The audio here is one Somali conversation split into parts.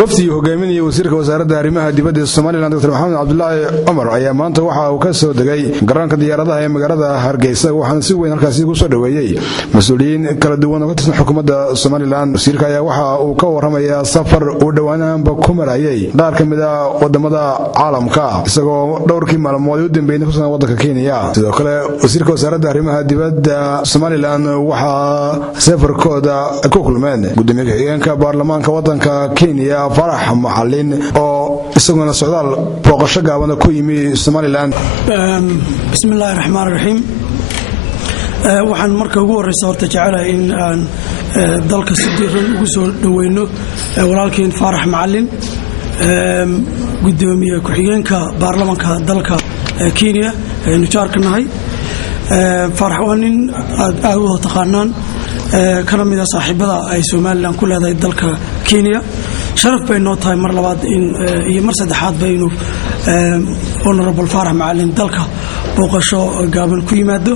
wafdi hogaaminaya wasiirka wasaaradda arrimaha dibadda Soomaaliland Dr. Maxamed Cabdullaahi Umar ayaa maanta waxa uu ka soo degay garoonka diyaaradaha ee magaalada Hargeysa waxaana si weyn halkaas ugu soo dhaweeyay mas'uuliyiin kala duwan oo ka tirsan xukuumadda Soomaaliland. Wasiirka ayaa waxa uu ka warramayaa safar uu dhawaanaanba ku marayay qaar ka mid ah wadamada caalamka isagoo dhowrkii maalmood u dambeeyay ku sugan waddanka Kenya. Sidoo kale wasiirka wasaaradda arrimaha dibadda Soomaaliland waxa safarkooda ku kulmeen gudoomiyaha xigeenka baarlamaanka waddanka Kenya Farax Macalin oo isaguna socdaal booqasho gaaban ku yimi Soomaaliland. Bismillahir Rahmaanir Rahiim. Waxaan marka ugu horeysa horta jecelahay in aan dalka si diiran ugu soo dhaweyno walaalkeen Farax Macalin gudoomiyaha ku-xigeenka baarlamaanka dalka Kenya aynu jaarkanahay. Farax waa nin aad u taqaanaan kana mid ah saaxiibada ay Soomaaliland ku leedahay dalka Kenya. sharaf bay noo tahay mar labaad in iyo mar saddexaad baynu honorable Farax Macalin dalka booqasho gaaban ku yimaado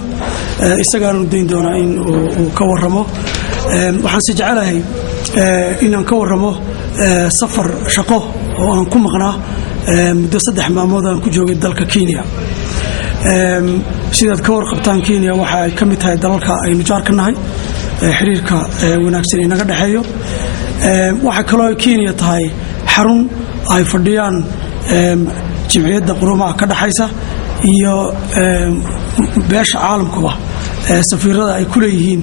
isagaanu deyn doonaa in uu ka warramo. waxaan si jecelahay inaan ka warramo safar shaqo oo aan ku maqnaa muddo 3 maalmood aan ku joogay dalka Kenya. sidaad ka warqabtaan Kenya waxa ay ka mid tahay dalalka aynu jaarkanahay xiriirka wanaagsan ee naga dhaxeeyo. waxa kale oo Kenya tahay xarun ay fadhiyaan jimciyadda quruumaha ka dhaxaysa iyo beesha caalamkuba safiirada ay ku leeyihiin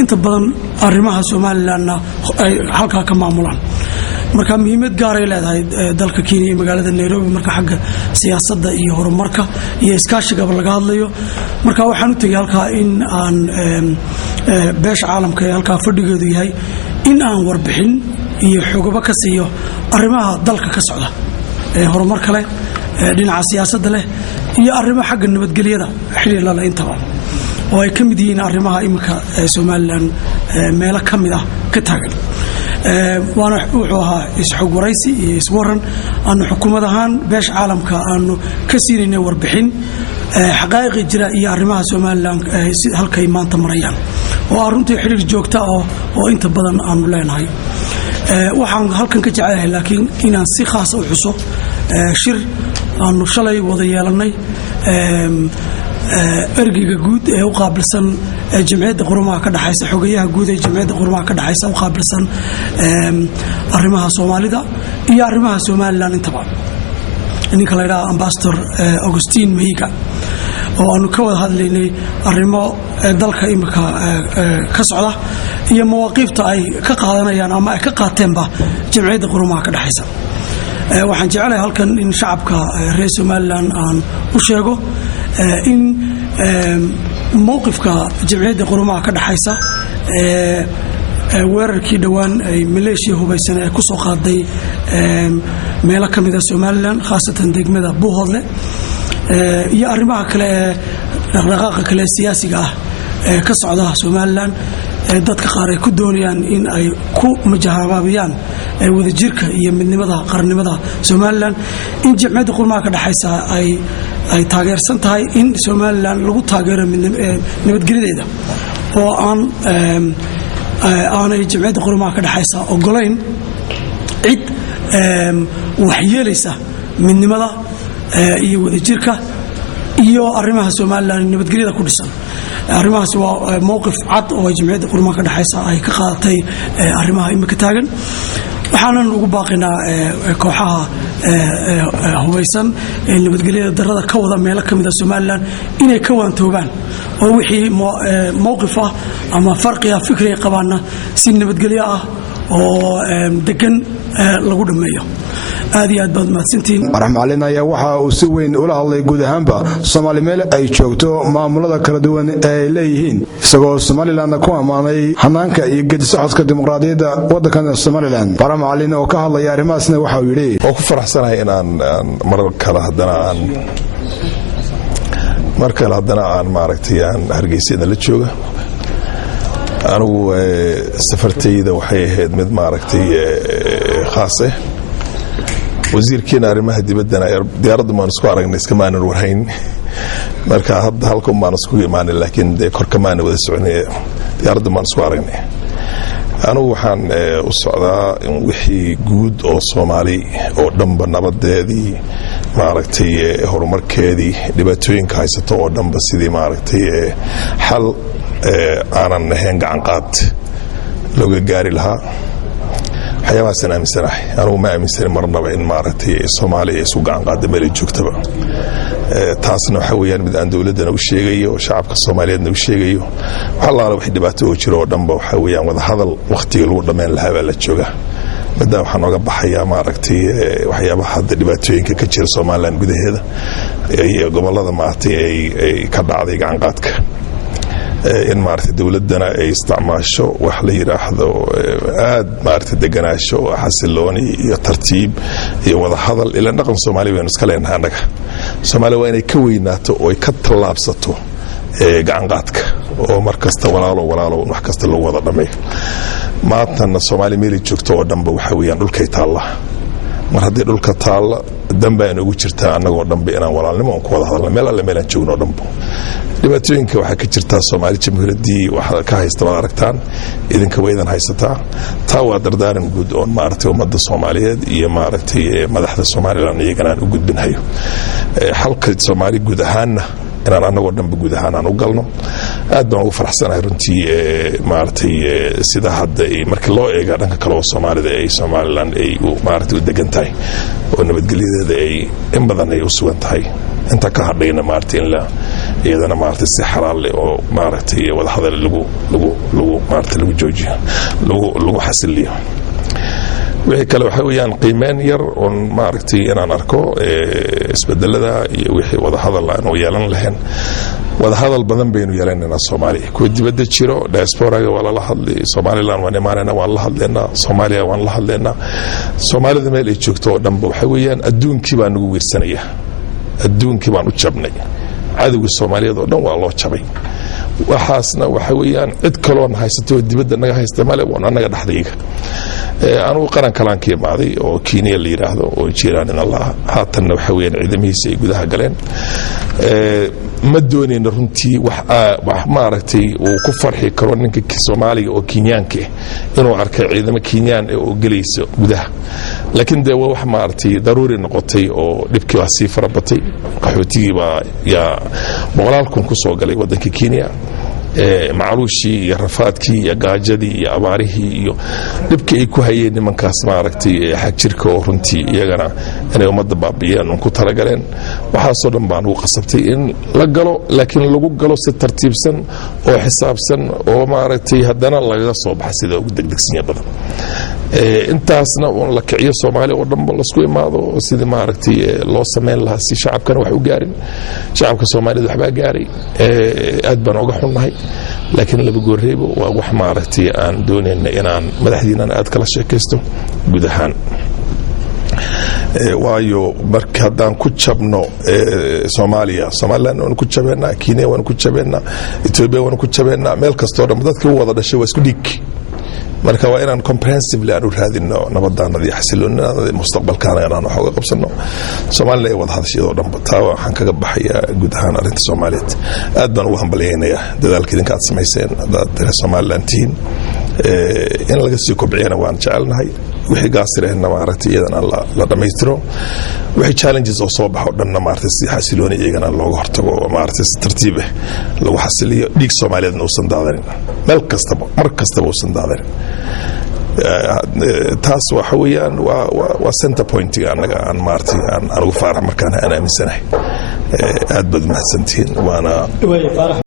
inta badan arrimaha Soomaaliland ay halka ka maamulaan. marka muhiimad gaar ah leedahay dalka Kenya magaalada Nairobi marka xagga siyaasadda iyo horumarka iyo iskaashiga laga hadlayo. marka waxaan u tagay halka in aan beesha caalamka ee halka fadhigeedu yahay in aan warbixin iyo xogaba ka siiyo arrimaha dalka ka socda horumar kale dhinaca siyaasadda leh iyo arrimaha xagga nabadgelyada xiriir la intaba oo ay ka mid yihiin arrimaha imika Soomaaliland meelo ka mid ah ka taagan. waana wuxuu ahaa isxog waraysi iyo iswaran aan xukuumad ahaan beesha caalamka aanu ka siinayna warbixin xaqaa'iq jira iyo arrimaha Soomaaliland halkay maanta marayaan oo runtii xiriir joogto ah oo inta badan aanu leenahay. waxaan halkan ka jecelahay laakiin inaan si khaas ah u xuso shir aanu shalay wada yeelanay ergeyga guud ee u qaabilsan jamciyadda quruumaha ka dhaxaysa xogayaha guud ee jamciyadda quruumaha ka dhaxaysa u qaabilsan arrimaha Soomaalida iyo arrimaha Soomaaliland intaba ninka la yiraahdo Ambassador Augustine Mahiga oo aanu ka wada hadlaynay arrimo dalka imika ka socda iyo mawaqifta ay ka qaadanayaan ama ay ka qaateenba jamciyadda quruumaha ka dhaxaysa. waxaan jecelahay halkan in shacabka reer Soomaaliland aan u sheego in mowqifka jamciyadda quruumaha ka dhaxaysa weerarkii dhawaan ay Malaysia hubaysan ee ku soo qaaday meelo ka mid ah Soomaaliland khaasatan degmada Buuhoodle iyo arrimaha kale dhaqdhaqaaqa kale siyaasiga ah ee ka socda Soomaaliland dadka qaar ay ku doonayaan in ay ku majahabaabiyaan wadajirka iyo midnimada qarannimada Soomaaliland in jamciyadda quruumaha ka dhaxaysa ay taageersan tahay in Soomaaliland lagu taageero nabadgelyadeeda oo aanay jamciyadda quruumaha ka dhaxaysa ogolayn cid waxyeelaysa midnimada iyo wadajirka iyo arrimaha Soomaaliland nabadgelyada ku dhisan. arrimahaas waa mowqif cad oo jamciyadda quruumaha ka dhaxaysa ay ka qaadatay arrimaha imika taagan. waxaanan ugu baaqinaa kooxaha hubaysan ee nabadgelyada darrada ka wada meelo ka mid ah Soomaaliland inay ka waantoobaan oo wixii mowqif ah ama farqiga fikriga qabaana si nabadgelyo ah oo degan lagu dhameeyo. aad iyo aad baad mahadsantiin. Farax Macalin ayaa waxa uu si weyn ula hadlay guud ahaanba Soomaali meel ay joogto maamulada kala duwan ee ay leeyihiin isagoo Soomaaliland ku amaanay hanaanka iyo geedi socodka dimuqraadiyadda waddanka Soomaaliland. Farax Macalin oo ka hadlaya arrimahaasna waxa uu yiri oo ku faraxsanahay in aan mar kale haddana aan maaragtay aan Hargeysa la jooga. anigu safartayda waxay ahayd mid maaragtay khaas ah. wasiirkeena arrimaha dibadda diyaaradda maan isku aragnay iska maanan warhayn marka hadda halka maan isku iimaanay laakiin korka maan wada soconay diyaaradda maan isku aragnay anugu waxaan u socdaa in wixii guud oo Soomaali oo dhanba nabadeedii maaragtay horumarkeedii dhibaatooyinka haysato oo dhanba sidii maaragtay xal aanan ahayn gacan qaad looga gaari lahaa waxyaabahaasaan aaminsanahay anugu ma aaminsani marnaba in maaragtay Soomaaliya isu gacan qaada meel joogtaba taasna waxa weeyaan mid aan dawladana u sheegayo shacabka Soomaaliyeedna u sheegayo waxa la wax dhibaato oo jiro oo dhanba waxa weeyaan wada hadal waqtiga lagu dhameyn lahaa la jooga maadaama waxaan oga baxayaa maaragtay waxyaabaha hadda dhibaatooyinka ka jira Soomaaliland gudaheeda iyo gobolada maaragtay ay ka dhacday gacan qaadka in maaragtay dawladana ay isticmaasho wax la yiraahdo aad maaragtay deganaasho xasilooni iyo tartiib iyo wada hadal ila dhaqan Soomaali weyn iska leenahay anaga Soomaaliya waa inay ka weynaato oo ay ka talaabsato gacan qaadka oo markasta walaalo wax kasta loo wada dhameeyo maantana Soomaali meel joogto oo dhanba waxa weeyaan dhulkay taala mar haddii dhulka taala dhanba ay ugu jirtaa anagoo dhanba inaan walaalnimo ku wada hadalno meel alle meel aan joogno dhanba dhibaatooyinka waxa ka jirta Soomaali jamhuuriyadii waxa ka haysta aragtaan idinka weydan haysataa taa waa dardaaran guud oo maaragtay ummadda Soomaaliyeed iyo maaragtay madaxda Soomaaliland iyagana u gudbinayo halka Soomaali guud ahaanna inaan anagoo dhanba guud ahaan aan u galno aad baan ugu faraxsanahay runtii maaragtay sida hadda markii loo eego dhanka kale oo Soomaalida ay Somaliland ay maaragtay u degan tahay oo nabadgelyadeeda ay in badan ay u sugan tahay inta ka hadhayna maaragtay in la iyadana maaragtay si xalaal leh oo maaragtay wada hadal lagu maaragtay lagu joojiyo lagu xasiliyo wixii kale waxa weeyaan qiimeyn yar oo maaragtay inaan arko isbedelada iyo wixii wada hadal aan yeelan lahayn wada hadal badan baynu yeelanaynaa Soomaaliya ku dibadda jiro diaspora-ga wala la hadlay Somaliland waan imaanayna waan la hadlaynaa Soomaaliya waan la hadlaynaa Soomaalida meel ay joogto oo dhanba waxa weeyaan adduunkii baan ugu weersanaya adduunkii baan u jabnay cadawga Soomaaliyeed oo dhan waa loo jabay waxaasna waxa weeyaan cid kale oo haysato dibadda naga haysta male oo anaga dhaxdayga anu qaran kalaan ka imaaday oo Kenya la yiraahdo oo jiraan in Allah haatanna waxa weeyaan ciidamadiisa ay gudaha galeen ma doonayna runtii wax maaragtay uu ku farxi karo ninka Soomaaliga oo Kenyaanka inuu arkay ciidamo Kenyaan oo galayso gudaha laakiin de wax maaragtay daruuri noqotay oo dhibkii waa sii farabatay qaxootigii baa yaa boqolaalkun ku soo galay wadanka Kenya macluushii iyo rafaadkii iyo gaajadii iyo abaarihii iyo dhibkii ay ku hayeen nimankaas maaragtay xaq jirka oo runtii iyagana inay ummadda baabiyeen ku talagaleen waxaasoo dhan baan ugu qasabtay in la galo laakiin lagu galo si tartiibsan oo xisaabsan oo maaragtay haddana laga soo baxay sida ugu degdegsiin badan intaasna oo la kiciyo Soomaali oo dhanba la isku imaado sida maaragtay loo sameyn lahaa si shacabkana wax u gaarin shacabka Soomaalida waxba gaaray aad baan uga xunnahay laakiin laba goorreebo waa wax maaragtay aan doonayna inaan madaxdiinana aad kala sheekaysto guud ahaan waayo marka haddaan ku jabno Somaliland waan ku jabeennaa Kenya waan ku jabeennaa Ethiopia waan ku jabeennaa meel kastoo dhan dadkii wada dhashay waa isku dhiig marka waa inaan comprehensively aan u raadino nabadaanadii xasiloonida mustaqbalkaana inaan wax uga qabsano Soomaaliya wada hadashadoo dhanba taa waxaan kaga baxayaa guud ahaan arrinta Soomaaliyeed aad baan ugu hambalyeynaya dadaalka idinka aad samayseen dad Somaliland tiin in laga sii kobciyana waan jecelnahay wixii gaasirayna maaragtay iyadana la dhameystiro wixii challenges oo soo baxo dhanna maaragtay si xasilooni iyagana looga hortago maaragtay tartiib lagu xasiliyo dhiig Soomaaliyeedna uusan daadanin meel kastaba mar kastaba uusan daadanin taas waxa weeyaan waa center point anaga aan maaragtay aan ugu faarax markaan aan aaminsanahay aad baad mahadsantiin waana